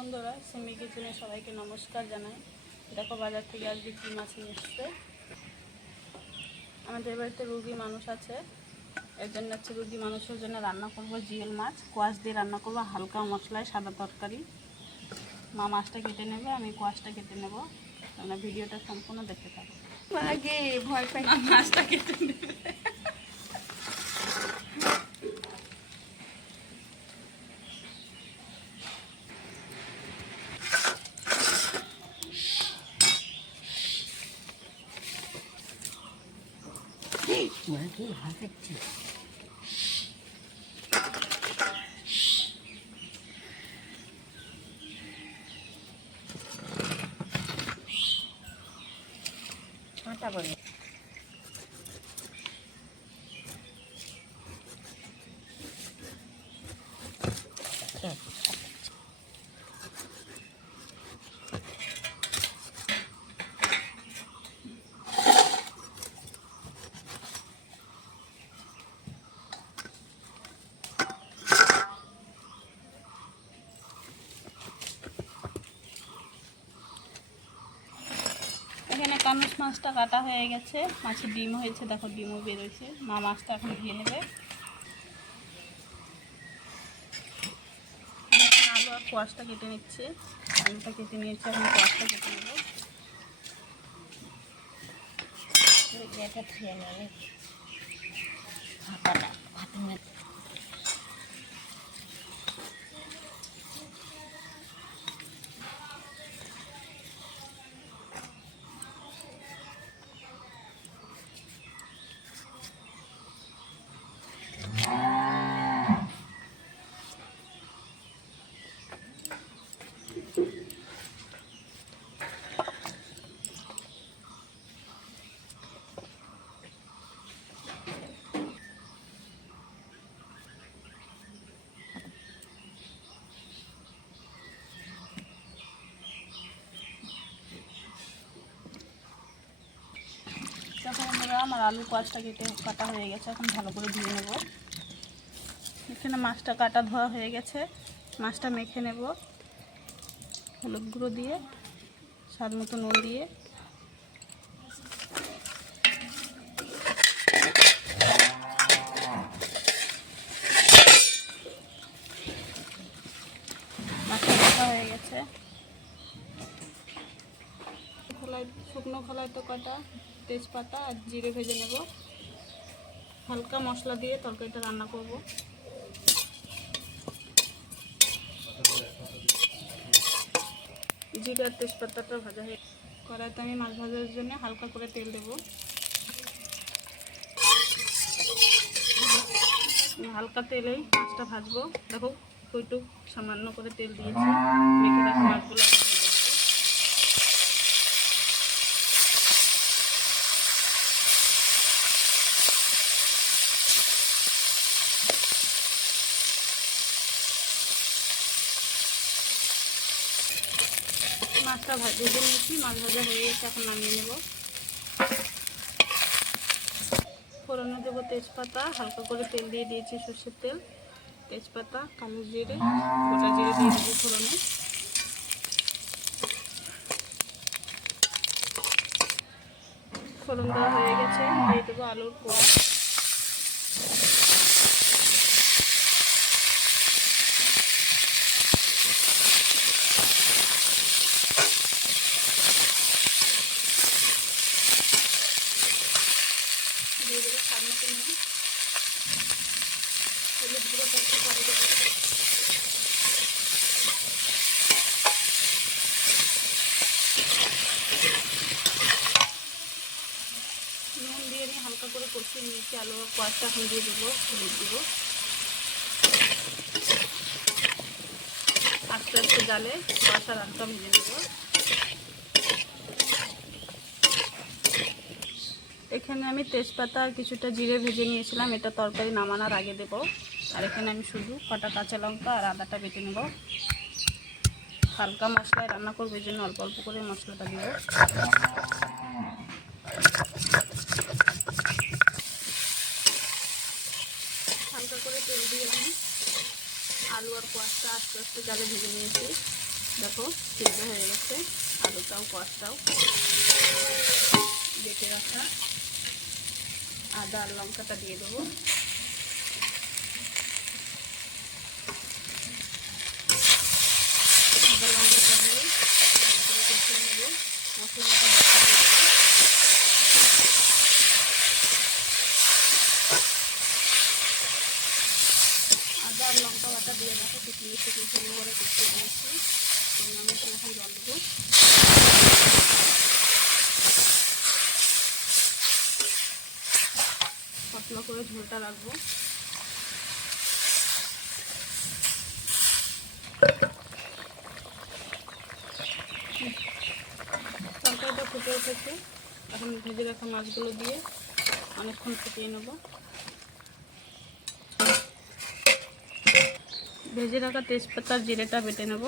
বন্ধুরা, সিমি কিচেনে সবাইকে নমস্কার জানাই। দেখো বাজার থেকে আজকে কী মাছ নিয়ে এসছে। আমাদের বাড়িতে রুগী মানুষ আছে, এর জন্য হচ্ছে রুগী মানুষের জন্য রান্না করব জিওল মাছ, কোয়াশ দিয়ে রান্না করব হালকা মশলায়, সাদা তরকারি। মা মাছটা কেটে নেবে, আমি কোয়াশটা কেটে নেব। তোমরা ভিডিওটা সম্পূর্ণ দেখতে থাকো। আগে ভয় পাই মাছটা কেটে নেবে। মাকে ভাসাচ্ছি। কাঁটা বলে এখানে কানুস মাছটা কাটা হয়ে গেছে, মাছের ডিম হয়েছে, দেখো ডিমও বেরোচ্ছে। মা মাছটা এখন ধুয়ে নেবে। এখন আলু আর কোয়াশটা কেটে নিচ্ছে। আলুটা কেটে নিয়েছে, এখন কোয়াশটা কেটে নেবো। এটা খেয়ে নেবে ভাতাটা ভাত দেখো বন্ধুরা, আমার আলু কোয়াশটা কাটা হয়ে গেছে, এখন ভালো করে ধুয়ে নেব। এখানে মাছটা কাটা ধোয়া হয়ে গেছে, মাছটা মেখে নেব হলুদ গুঁড়ো দিয়ে, স্বাদ মতো নুন দিয়ে। মাছটা মাখা হয়ে গেছে। শুকনো খোলায় তো কটা তেজপাতা আর জিরে ভেজে নেব। হালকা মশলা দিয়ে তরকারিটা রান্না করব। জিরে আর তেজপাতাটা ভাজা হয়ে কড়াইতে আমি মাছ ভাজার জন্য হালকা করে তেল দেব। হালকা তেলেই মাছটা ভাজবো। দেখো একটু সামান্য করে তেল দিয়েছি, মেখে রাখা মাছগুলো মাছটা ভেজে নিয়েছি, মাছ ভাজা হয়ে গেছে, এখন নামিয়ে নেব। ফোড়নে দেবো তেজপাতা, হালকা করে তেল দিয়ে দিয়েছি, সর্ষের তেল, তেজপাতা, কালো জিরে, গোটা জিরে দিয়ে দেবো ফোড়নে। ফোড়ন দেওয়া হয়ে গেছে, দিয়ে দেবো আলুর কোয়া। দিয়ে দেবো স্বাদ মতো নুন, হলুদ গুঁড়ো একটু পরে দেবো। নুন দিয়ে নিয়ে হালকা করে কষিয়ে নিয়েছি, আলু আর কোয়াশটা এখন দিয়ে দেবো, হলুদ দেবো। আস্তে আস্তে জালে কোয়াশ আর আলুটা ভেজে নেব। এখানে আমি তেজপাতা আর কিছুটা জিরে ভেজে নিয়েছিলাম, এটা তরকারি নামানোর আগে দেব। আর এখানে আমি শুধু কটা কাঁচা লঙ্কা আর আদাটা বেটে নেব। হালকা মশলায় রান্না করবো, এই জন্য অল্প অল্প করে মশলাটা দেব। হালকা করে তেল দিয়ে আমি আলু আর কোয়াশটা আস্তে আস্তে জালে ভেজে নিয়েছি। দেখো সিদ্ধ হয়ে গেছে, আলুটাও কোয়াশটাও। বেটে রাখা আদা আর লঙ্কাটা দিয়ে দেবো। আদা লঙ্কাটা দিয়ে কষিয়ে নেবো। মশলাটা আদা আর লঙ্কা বাটা দিয়ে দেখো শুকিয়ে শুকিয়ে করে কষিয়ে দিয়েছি। আমি এখন জল দেবো। পাতলা করে ঝোলটা রাখবো। তরকারিটা ফুটে উঠেছে, এখন ভেজে রাখা মাছগুলো দিয়ে অনেকক্ষণ ফুটিয়ে নেব। ভেজে রাখা তেজপাতা জিরেটা বেটে নেব।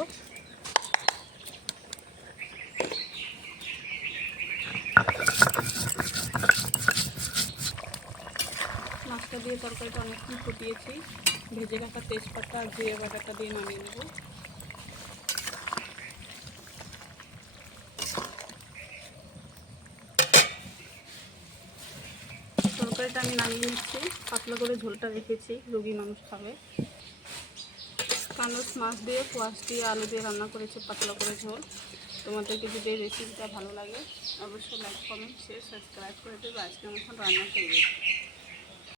মাছটা দিয়ে তরকারিটা অনেকক্ষণ ফুটিয়েছি। ভেজে রাখা তেজপাতা আর জিরে বাটাটা দিয়ে নামিয়ে নেব। তরকারিটা আমি নামিয়ে নিচ্ছি। পাতলা করে ঝোলটা রেখেছি, রোগী মানুষ খাবে। কানস মাছ দিয়ে কোয়াশ দিয়ে আলু দিয়ে রান্না করেছি পাতলা করে ঝোল। তোমাদেরকে যদি এই রেসিপিটা ভালো লাগে অবশ্যই লাইক কমেন্ট শেয়ার সাবস্ক্রাইব করে দেবে। আজকে আমার রান্না করবে।